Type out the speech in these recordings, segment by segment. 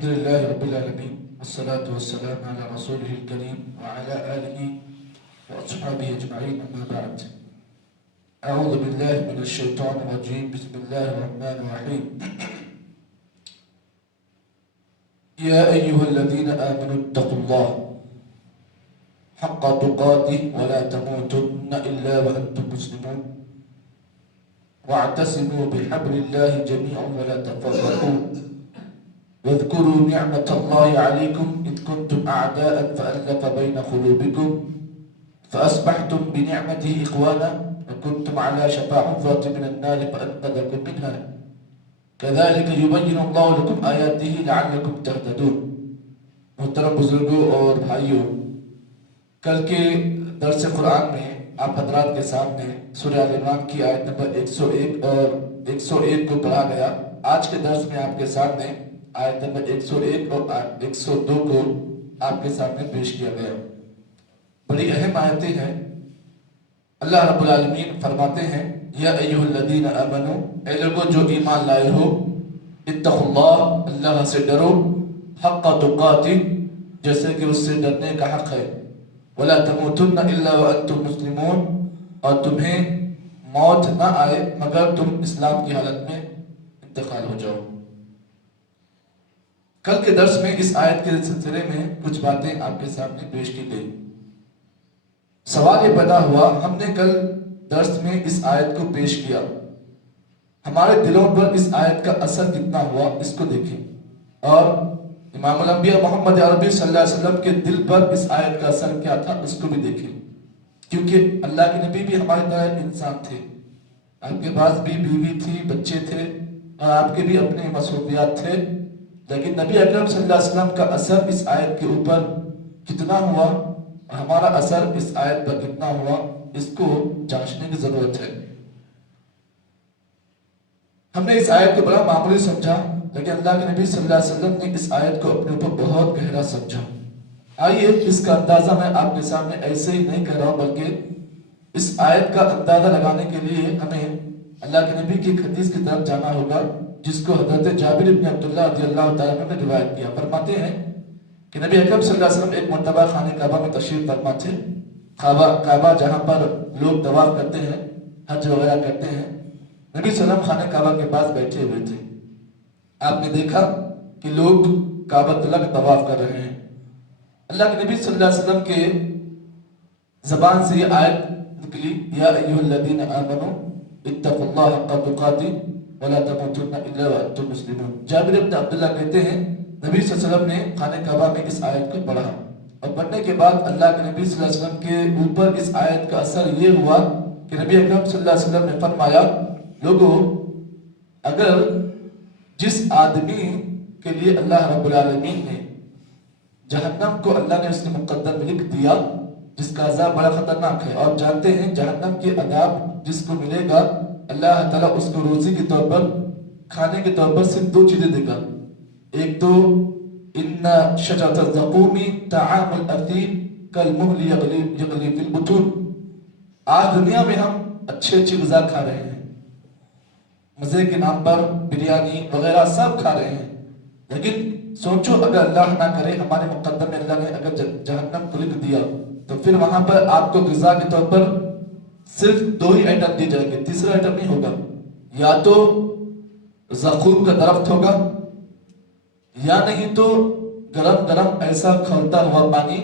الحمد لله رب العالمين والصلاة والسلام على رسوله الكريم وعلى آله وأصحابه أجمعين أما بعد. أعوذ بالله من الشيطان الرجيم. بسم الله الرحمن الرحيم. يا أيها الذين آمنوا اتقوا الله حق تقاته ولا تموتن إلا وأنتم مسلمون واعتصموا بحبل الله جميعا ولا تفرقوا واذكروا نعمة الله عليكم إذ كنتم أعداء فألف بين قلوبكم فأصبحتم بنعمته إخوانا وكنتم على شفا حفرة من النار فأنقذكم منها كذلك يبين الله لكم آياته لعلكم تهتدون. محترم بزرگوں اور بھائیوں، کل کے درس قرآن میں آپ حضرات کے سامنے سورہ آل عمران کی آیت نمبر 101 اور 101 کو پڑھا گیا. آج کے درس میں آپ کے سامنے آیت نمبر 101 اور 102 کو آپ کے سامنے پیش کیا گیا. بڑی اہم آیتیں ہیں. اللہ رب العالمین فرماتے ہیں یا ایھا الذین آمنو، اے لوگوں جو ایمان لائے ہو، اتقوا اللہ، اللہ سے ڈرو، حق تقاتہ، جیسے کہ اس سے ڈرنے کا حق ہے، ولا تموتن الا وانتم مسلمون، اور تمہیں موت نہ آئے مگر تم اسلام کی حالت میں انتقال ہو جاؤ. کل کے درس میں اس آیت کے سلسلے میں کچھ باتیں آپ کے سامنے پیش کی گئی. سوال یہ پیدا ہوا، ہم نے کل درس میں اس آیت کو پیش کیا، ہمارے دلوں پر اس آیت کا اثر کتنا ہوا اس کو دیکھیں، اور امام الانبیاء محمد عربی صلی اللہ علیہ وسلم کے دل پر اس آیت کا اثر کیا تھا اس کو بھی دیکھیں. کیونکہ اللہ کے نبی بھی ہماری طرح انسان تھے، آپ کے پاس بھی بیوی تھی، بچے تھے، اور آپ کے بھی اپنے مصروفیات تھے، لیکن نبی اکرم صلی اللہ علیہ وسلم کا اثر اس آیت کے اوپر کتنا ہوا اور ہمارا اثر اس آیت پر کتنا ہوا اس کو جانچنے کی ضرورت ہے. ہم نے اس آیت کو بڑا معمولی سمجھا، لیکن اللہ کے نبی صلی اللہ علیہ وسلم نے اس آیت کو اپنے اوپر بہت گہرا سمجھا. آئیے اس کا اندازہ میں آپ کے سامنے ایسے ہی نہیں کر رہا ہوں، بلکہ اس آیت کا اندازہ لگانے کے لیے ہمیں اللہ کے نبی کی حدیث کی طرف جانا ہوگا، جس کو حضرت جابر بن عبداللہ رضی اللہ تعالیٰ عنہ نے روایت کیا. فرماتے ہیں کہ نبی اکرم صلی اللہ علیہ وسلم ایک مرتبہ خانہ کعبہ میں تشریف فرما تھے. کعبہ جہاں پر لوگ طواف کرتے ہیں، حج وغیرہ کرتے ہیں، نبی صلی اللہ علیہ وسلم خانہ کعبہ کے پاس بیٹھے ہوئے تھے. آپ نے دیکھا کہ لوگ کعبۃ اللہ کا طواف کر رہے ہیں. اللہ کے نبی صلی اللہ علیہ وسلم کے زبان سے یہ آیت نکلی، یا ایھا الذین آمنوا اتقوا اللہ حق تقاتہ ولا تموتن الا وانتم مسلمون. جابر بن عبداللہ کہتے ہیں نبی صلی اللہ علیہ وسلم نے خانہ کعبہ میں اس آیت کو پڑھا، اور پڑھنے کے بعد اللہ کے نبی صلی اللہ علیہ وسلم کے اوپر اس آیت کا اثر یہ ہوا کہ نبی اکرم صلی اللہ علیہ وسلم نے فرمایا، لوگوں اگر جس آدمی کے لیے اللہ رب العالمین نے جہنم کو اللہ نے اس کے مقدر میں لکھ دیا، جس کا عذاب بڑا خطرناک ہے، اور جانتے ہیں جہنم کے عذاب جس کو ملے گا اللہ تعالیٰ اس کو روزی کے طور پر، کھانے کے طور پر صرف دو چیزیں دے گا. ایک تو ان شجرۃ الزقوم طعام الاثیم کالمہل یغلی فی البطون. آج دنیا میں ہم اچھی غذا کھا رہے ہیں، مزے کے نام پر بریانی وغیرہ سب کھا رہے ہیں، لیکن سوچو اگر اللہ نہ کرے ہمارے مقدر میں اللہ نے اگر جہنم کو لکھ دیا تو پھر وہاں پر آپ کو غذا کے طور پر صرف دو ہی آئٹم دی جائیں گے، تیسرا آئٹم نہیں ہوگا. یا تو زقوم کا درخت ہوگا، یا نہیں تو گرم گرم ایسا کھولتا ہوا پانی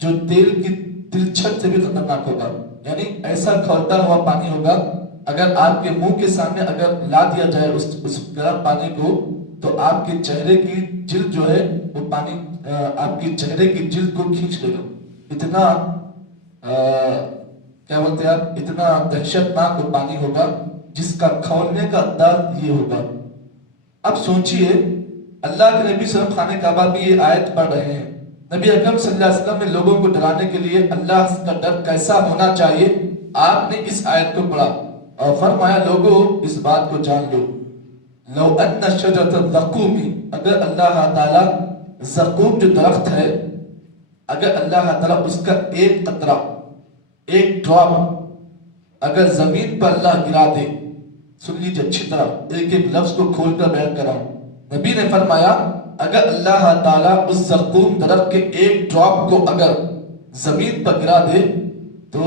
جو تیل کی تلچھٹ سے بھی خطرناک ہوگا. یعنی ایسا کھولتا ہوا پانی ہوگا، اگر آپ کے منہ کے سامنے اگر لا دیا جائے اس گرم پانی کو تو آپ کے چہرے کی جلد جو ہے وہ پانی آپ کے چہرے کی جلد کو کھینچ لے گا. اتنا کیا بولتے ہیں آپ، اتنا دہشتناک وہ پانی ہوگا جس کا کھولنے کا انداز یہ ہوگا. اب سوچئے اللہ کے نبی صلی اللہ علیہ وسلم خانہ کعبہ میں یہ آیت پڑھ رہے ہیں. نبی اکرم صلی اللہ علیہ وسلم نے لوگوں کو ڈرانے کے لیے اللہ کا ڈر کیسا ہونا چاہیے، آپ نے اس آیت کو پڑھا اور فرمایا لوگوں اس بات کو جان لو، لو ان شجرۃ الزقوم، اگر اللہ تعالیٰ زقوم جو درخت ہے، اگر اللہ تعالیٰ اس کا ایک قطرہ، ایک ڈراپ اگر زمین پر اللہ گرا دے، سن لیجیے اچھی طرح، ایک ایک لفظ کو کھول کر بیان کر رہا ہوں. نبی نے فرمایا اگر اللہ تعالیٰ اس زقوم درخت کے ایک ڈراپ کو اگر زمین پر گرا دے تو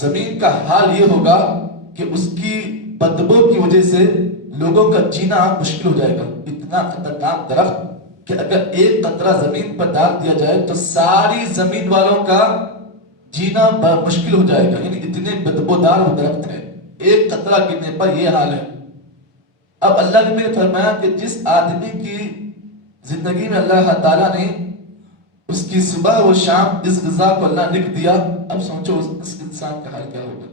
زمین کا حال یہ ہوگا کہ اس کی بدبو کی وجہ سے لوگوں کا جینا مشکل ہو جائے گا. اتنا خطرناک درخت کہ اگر ایک قطرہ زمین پر ڈال دیا جائے تو ساری زمین والوں کا جینا مشکل ہو جائے گا. یعنی اتنے بدبودار وہ درخت ہے, ایک قطرہ گرنے پر یہ حال ہے. اب اللہ نے فرمایا کہ جس آدمی کی زندگی میں اللہ تعالیٰ نے اس کی صبح و شام اس غذا کو اللہ لکھ دیا, اب سوچو اس انسان کا حال کیا ہوگا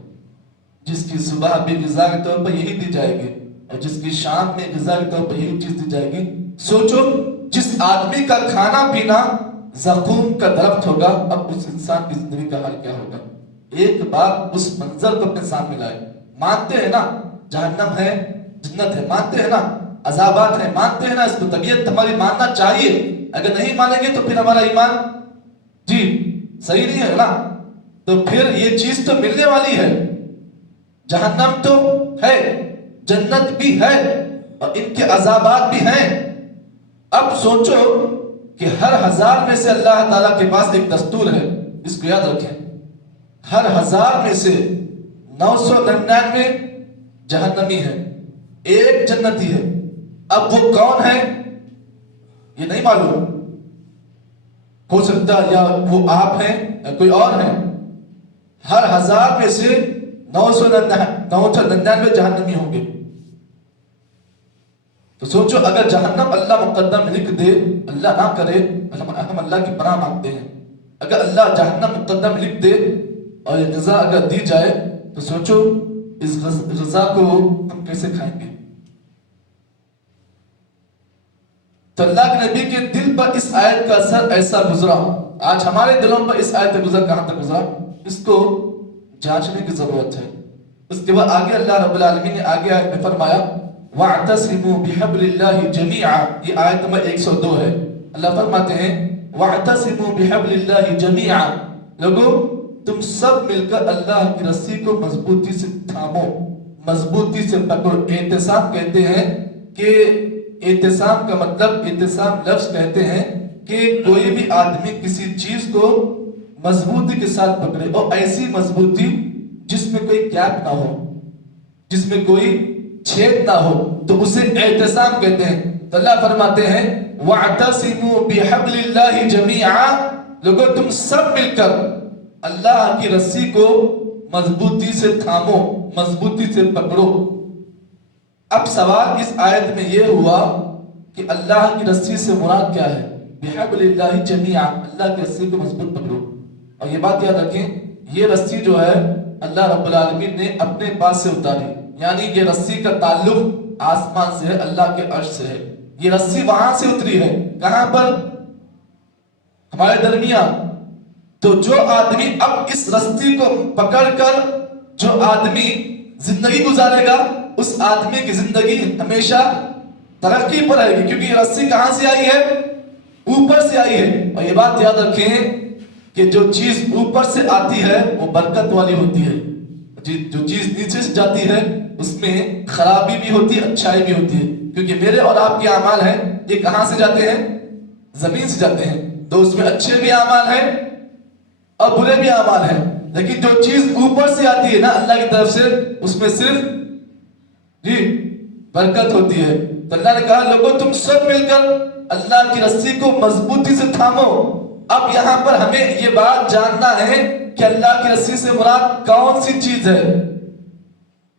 جس کی صبح بھی غذا کے طور پر یہی دی جائے گی اور جس کی شام میں غذا کے طور پر یہی چیز دی جائے گی. سوچو جس آدمی کا کھانا پینا زقوم کا درخت ہوگا, اب اس انسان کی زندگی کا حال کیا ہوگا. ایک بار اس منظر کو اپنے سامنے لائے. مانتے ہیں نا جہنم ہے, جنت ہے, مانتے ہیں نا عذابات ہیں, مانتے ہیں نا, اس کو طبیعت ہماری ماننا چاہیے. اگر نہیں مانیں گے تو پھر ہمارا ایمان جی صحیح نہیں ہے نا. تو پھر یہ چیز تو ملنے والی ہے, جہنم تو ہے, جنت بھی ہے اور ان کے عذابات بھی ہیں. اب سوچو کہ ہر 1000 میں سے اللہ تعالیٰ کے پاس ایک دستور ہے, اس کو یاد رکھیں. ہر 1000 میں سے 999 جہنمی ہے, ایک جنتی ہے. اب وہ کون ہے یہ نہیں معلوم, ہو سکتا یا وہ آپ ہیں یا کوئی اور ہے. ہر 1000 میں سے 999 جہنمی ہوں گے. تو سوچو اگر جہنم اللہ مقدم لکھ دے, اللہ نہ کرے, ہم اللہ کی پناہ مانگتے ہیں, اگر اللہ جہنم مقدم لکھ دے اور یہ غذا اگر دی جائے تو سوچو اس غذا کو ہم کیسے کھائیں گے. تو اللہ کے نبی کے دل پر اس آیت کا اثر ایسا گزرا. آج ہمارے دلوں پر اس آیت کا گزر کہاں تک گزرا, اس کو جانچنے کی ضرورت ہے. اس کے بعد آگے اللہ رب العالمین نے آگے آیت میں فرمایا وَاعْتَصِمُوا بِحَبْلِ اللَّهِ جَمِيعًا, یہ آیت نمبر 102 ہے. اللہ فرماتے ہیں وَاعْتَصِمُوا بِحَبْلِ اللَّهِ جَمِيعًا, لوگوں تم سب مل کر اللہ کی رسی کو مضبوطی سے تھامو, مضبوطی سے پکڑو. اعتصام کہتے ہیں کہ اعتصام کا مطلب, اعتصام لفظ کہتے ہیں کہ کوئی بھی آدمی کسی چیز کو مضبوطی کے ساتھ پکڑے, اور ایسی مضبوطی جس میں کوئی گیپ نہ ہو, جس میں کوئی چھید نہ ہو, تو اسے اعتصام کہتے ہیں. تو اللہ فرماتے ہیں وَاعْتَصِمُوا بِحَبْلِ اللَّهِ جَمِيعًا, لوگوں تم سب مل کر اللہ کی رسی کو مضبوطی سے تھامو, مضبوطی سے پکڑو. اب سوال اس آیت میں یہ ہوا کہ اللہ کی رسی سے مراد کیا ہے؟ بِحَبْلِ اللَّهِ جَمِيعًا, اللہ کی رسی کو مضبوط پکڑو. اور یہ بات یاد رکھیں, یہ رسی جو ہے اللہ رب العالمین نے اپنے پاس سے اتاری, یعنی یہ رسی کا تعلق آسمان سے ہے, اللہ کے عرش سے ہے. یہ رسی وہاں سے اتری ہے, کہاں پر؟ ہمارے درمیان. تو جو آدمی اب اس رسی کو پکڑ کر جو آدمی زندگی گزارے گا, اس آدمی کی زندگی ہمیشہ ترقی پر آئے گی, کیونکہ یہ رسی کہاں سے آئی ہے؟ اوپر سے آئی ہے. اور یہ بات یاد رکھیں کہ جو چیز اوپر سے آتی ہے وہ برکت والی ہوتی ہے, جو چیز نیچے سے جاتی ہے اس میں خرابی بھی ہوتی ہے, اچھائی بھی ہوتی ہے. کیونکہ میرے اور آپ کے اعمال ہیں یہ کہاں سے جاتے ہیں؟ زمین سے جاتے ہیں. تو اس میں اچھے بھی اعمال ہیں اور برے بھی اعمال ہیں, لیکن جو چیز اوپر سے آتی ہے نا اللہ کی طرف سے, اس میں صرف جی برکت ہوتی ہے. تو اللہ نے کہا لوگوں تم سب مل کر اللہ کی رسی کو مضبوطی سے تھامو. اب یہاں پر ہمیں یہ بات جاننا ہے کہ اللہ کی رسی سے مراد کون سی چیز ہے.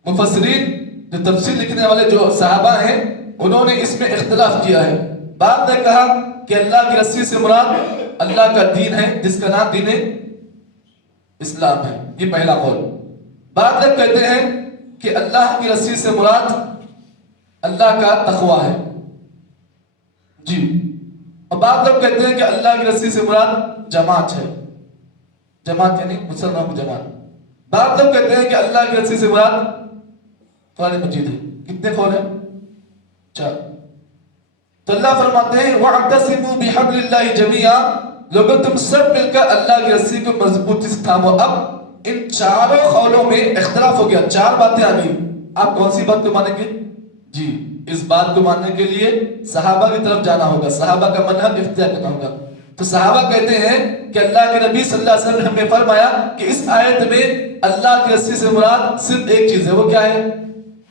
مفسرین جو تفسیر لکھنے والے جو صحابہ ہیں انہوں نے اس میں اختلاف کیا ہے. بعض نے کہا کہ اللہ کی رسی سے مراد اللہ کا دین ہے, جس کا نام دین اسلام ہے, یہ پہلا قول. بعض لوگ کہتے ہیں کہ اللہ کی رسی سے مراد اللہ کا تقوی ہے جی, اور بعض لوگ کہتے ہیں کہ اللہ کی رسی سے مراد جماعت ہے, جماعت یعنی مسلمان کی جماعت. بعض لوگ کہتے ہیں کہ اللہ کی رسی سے مراد قرآن مجید ہے. کتنے قول ہیں؟ 4. تو اللہ فرماتے ہیں وَاعْتَصِمُوا بِحَبْلِ اللَّهِ جَمِيعًا, لوگوں تم سب مل کر اللہ کی رسی کو مضبوطی سے تھامو. اب ان چاروں قولوں میں اختلاف ہو گیا, 4 باتیں آ گئی. آپ کون سی بات کو مانیں گے؟ جی اس بات کو ماننے کے لیے صحابہ کی طرف جانا ہوگا، صحابہ کا منہج اختیار کرنا ہوگا۔ تو صحابہ کہتے ہیں کہ اللہ کے نبی صلی اللہ علیہ وسلم نے ہمیں فرمایا کہ اس آیت میں اللہ کی رسی سے مراد صرف ایک چیز ہے، وہ کیا ہے؟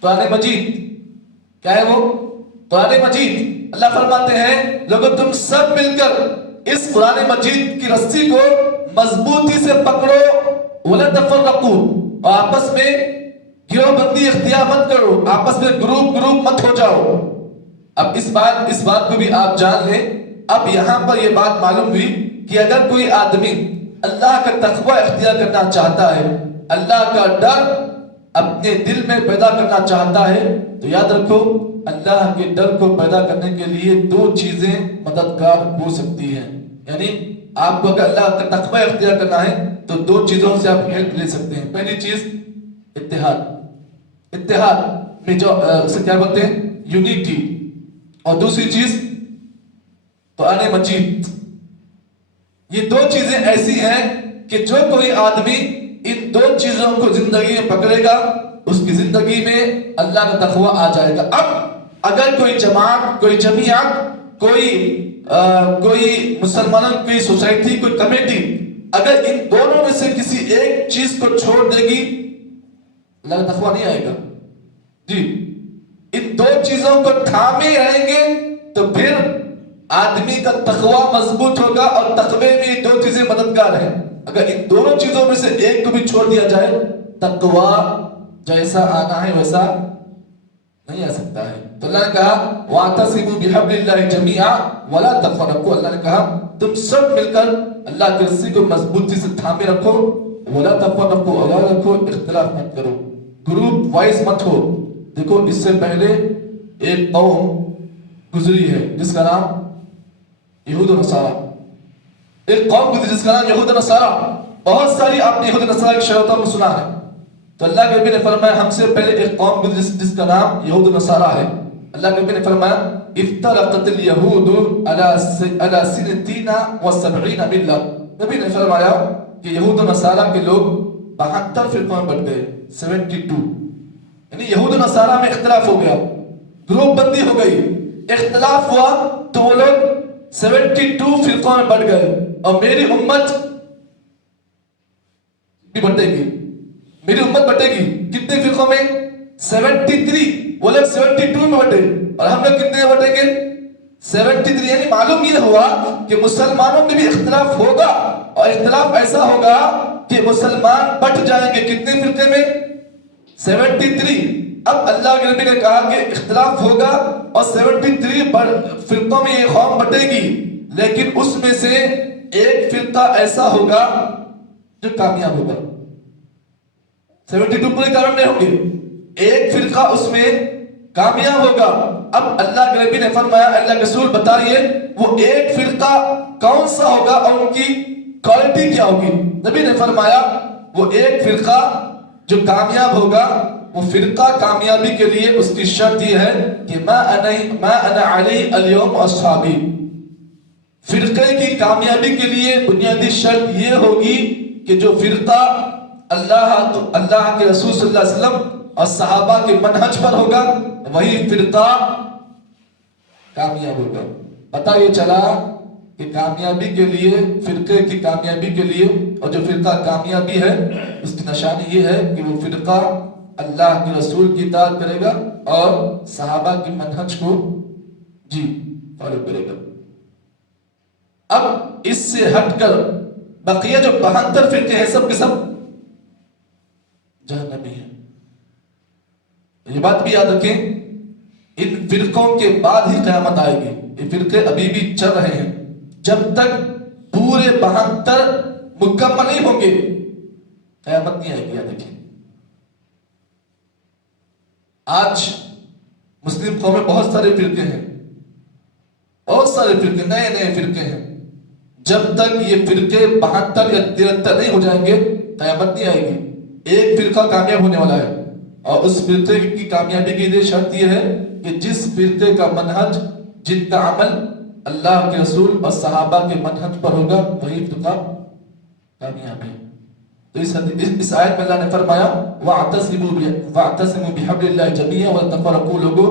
قرآن مجید۔ کیا ہے وہ؟ قرآن مجید۔ اللہ فرماتے ہیں لوگوں تم سب مل کر اس قرآن مجید کی رسی کو مضبوطی سے پکڑو، وَلَا تَفَرَّقُوا، اور آپس میں گروہ بندی اختیار مت کرو، آپس میں گروپ مت ہو جاؤ۔ اب اس بات کو بھی آپ جان لیں۔ اب یہاں پر یہ بات معلوم ہوئی کہ اگر کوئی آدمی اللہ کا تقوی اختیار کرنا چاہتا ہے، اللہ کا ڈر اپنے دل میں پیدا کرنا چاہتا ہے، تو یاد رکھو اللہ کے ڈر کو پیدا کرنے کے لیے دو چیزیں مددگار ہو سکتی ہیں۔ یعنی آپ کو اگر اللہ کا تقوی اختیار کرنا ہے تو دو چیزوں سے آپ ہیلپ لے سکتے ہیں۔ پہلی چیز اتحاد میں جو اسے کیا بولتے ہیں؟ یونیٹی۔ اور دوسری چیز قرآن مجید۔ یہ دو چیزیں ایسی ہیں کہ جو کوئی آدمی ان دو چیزوں کو زندگی میں پکڑے گا اس کی زندگی میں اللہ کا تقوی آ جائے گا۔ اب اگر کوئی جماعت، کوئی جمعیت، کوئی مسلمانوں کی سوسائٹی، کوئی کمیٹی اگر ان دونوں میں سے کسی ایک چیز کو چھوڑ دے گی اللہ کا تقوی نہیں آئے گا۔ جی ان دو چیزوں کو تھامے رہیں گے تو پھر آدمی کا تقوی مضبوط ہوگا، اور تقوی میں دو چیزیں مددگار ہیں۔ اگر ان دونوں چیزوں میں سے ایک کو بھی چھوڑ دیا جائے تقوی جیسا آنا ہے ویسا نہیں آ سکتا ہے۔ تو اللہ نے کہا وَاعْتَصِمُوا بِحَبْلِ اللَّهِ جَمِيعًا وَلَا تَفَرَّقُوا، اللہ نے کہا تم سب مل کر اللہ کی رسی کو مضبوطی سے تھامے رکھو، وَلَا تَفَرَّقُوا، اور یاد رکھو اختلاف مت کرو، گروپ وائز مت ہو۔ دیکھو اس سے پہلے ایک قوم گزری ہے جس کا نام یہود و نصارہ۔ ایک قوم گزری جس کا نام یہود و نصارہ۔ بہت ساری آپ نے یہود و نصارہ کی شرطوں کو سنا ہے۔ تو اللہ کے نبی نے فرمایا ہم سے پہلے ایک قوم گزری جس کا نام یہود و نصارہ ہے۔ اللہ کے نبی نے فرمایا افترقت الیہود علی 72 ملہ، نبی نے فرمایا کہ یہود و نصارہ کے لوگ 72 فرقوں میں بٹ گئے، 72۔ یعنی یہود و نصارہ میں اختلاف ہو گیا، گروپ بندی ہو گئی، اختلاف ہوا تو وہ لوگ 72 فرقوں میں بٹ گئے۔ اور میری امت بھی بٹے گی، میری امت بٹے گی کتنے فرقوں میں؟ 73۔ وہ لوگ 72 میں بٹے اور ہم لوگ کتنے میں بٹیں گے؟ 73۔ یعنی معلوم یہ ہوا کہ مسلمانوں میں بھی اختلاف ہوگا، اور اختلاف ایسا ہوگا کہ مسلمان بٹ جائیں گے کتنے فرقے میں؟ 73۔ اب اللہ کے نبی نے کہا کہ اختلاف ہوگا اور 73 فرقوں میں یہ قوم بٹے گی، لیکن اس میں سے ایک فرقہ ایسا ہوگا جو کامیاب ہوگا۔ 72 پورے کامیاب نہیں ہوں گے، ایک فرقہ اس میں کامیاب ہوگا۔ اب اللہ کے نبی نے فرمایا اللہ کے رسول بتائیے وہ ایک فرقہ کون سا ہوگا اور ان کی کوالٹی کیا ہوگی؟ نبی نے فرمایا وہ ایک فرقہ جو کامیاب ہوگا، وہ فرقہ کامیابی کے لیے اس کی شرط یہ ہے کہ ما انا علی اليوم اصحابی۔ فرقے کی کامیابی کے لیے بنیادی شرط یہ ہوگی کہ جو فرقہ اللہ کے رسول صلی اللہ علیہ وسلم اور صحابہ کے منہج پر ہوگا وہی فرقہ کامیاب ہوگا۔ پتہ یہ چلا کہ کامیابی کے لیے، فرقے کی کامیابی کے لیے، اور جو فرقہ کامیابی ہے اس کی نشانی یہ ہے کہ وہ فرقہ اللہ کے رسول کی اطاعت کرے گا اور صحابہ کے منہج کو فالو کرے گا۔ اب اس سے ہٹ کر بقیہ جو 72 فرقے ہیں سب کے سب جہنمی ہیں۔ یہ بات بھی یاد رکھیں، ان فرقوں کے بعد ہی قیامت آئے گی۔ یہ فرقے ابھی بھی چل رہے ہیں، جب تک پورے 72 مکمل نہیں ہوں گے قیامت نہیں آئے گی۔ یاد رکھیں آج مسلم قوم میں بہت سارے فرقے ہیں، بہت سارے فرقے، نئے نئے فرقے ہیں۔ جب تک یہ فرقے 72 یا 73 نہیں ہو جائیں گے قیامت نہیں آئے گی۔ ایک فرقہ کامیاب ہونے والا ہے، اور اس فرقے کی کامیابی کی لیے شرط یہ ہے کہ جس فرقے کا منہج، جن کا عمل اللہ کے رسول اور صحابہ کے منہج پر ہوگا وہی فرقہ کامیاب ہے۔ تو اس آیت میں اللہ نے فرمایا وَاعْتَصِمُوا بِحَبْلِ اللَّهِ جَمِيعًا وَلَا تَفَرَّقُوا، لوگوں